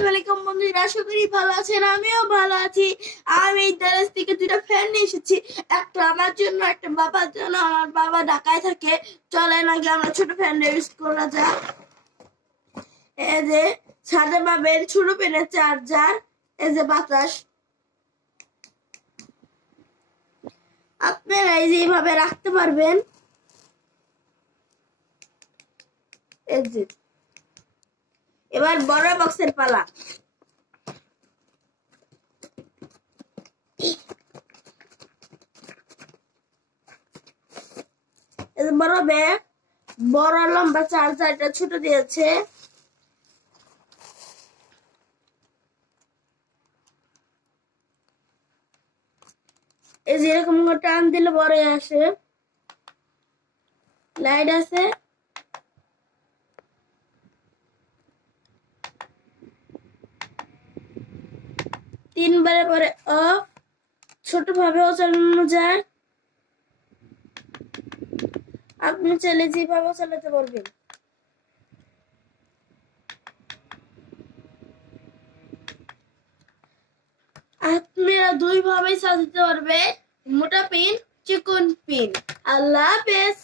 আসসালামু আলাইকুম বন্ধুরা, আশা করি ভালো আছেন। আমিও ভালো আছি। আমি দারাজ থেকে দুটা ফ্যান নিয়ে এসেছি, একটা আমার জন্য, একটা বাবার জন্য। আমার বাবা ঢাকায় থাকে। চলেন আগে আমরা ছোট ফ্যান ইউজ করা যাক। এই যে সাথে পাবেন ছোট পেনের চার্জার, এই যে বাতাস। আপনারা এই যে এইভাবে রাখতে পারবেন। এই যে এবার বড় বক্সের পালা। বড় ব্যাগ, বড় লম্বা চার্জার, এটা ছোট দিয়েছে। এই যে এরকম টান দিলে বড় আসে। লাইট আছে, তিনবারে পরে অফ। ছোট ভাবেও চালানো যায়, আপনি চাইলে যেভাবে চালাতে পারবেন। আপনারা দুই ভাবে চালাতে পারবে, মোটা পিন, চিকন পিন। আল্লাহ হাফেজ।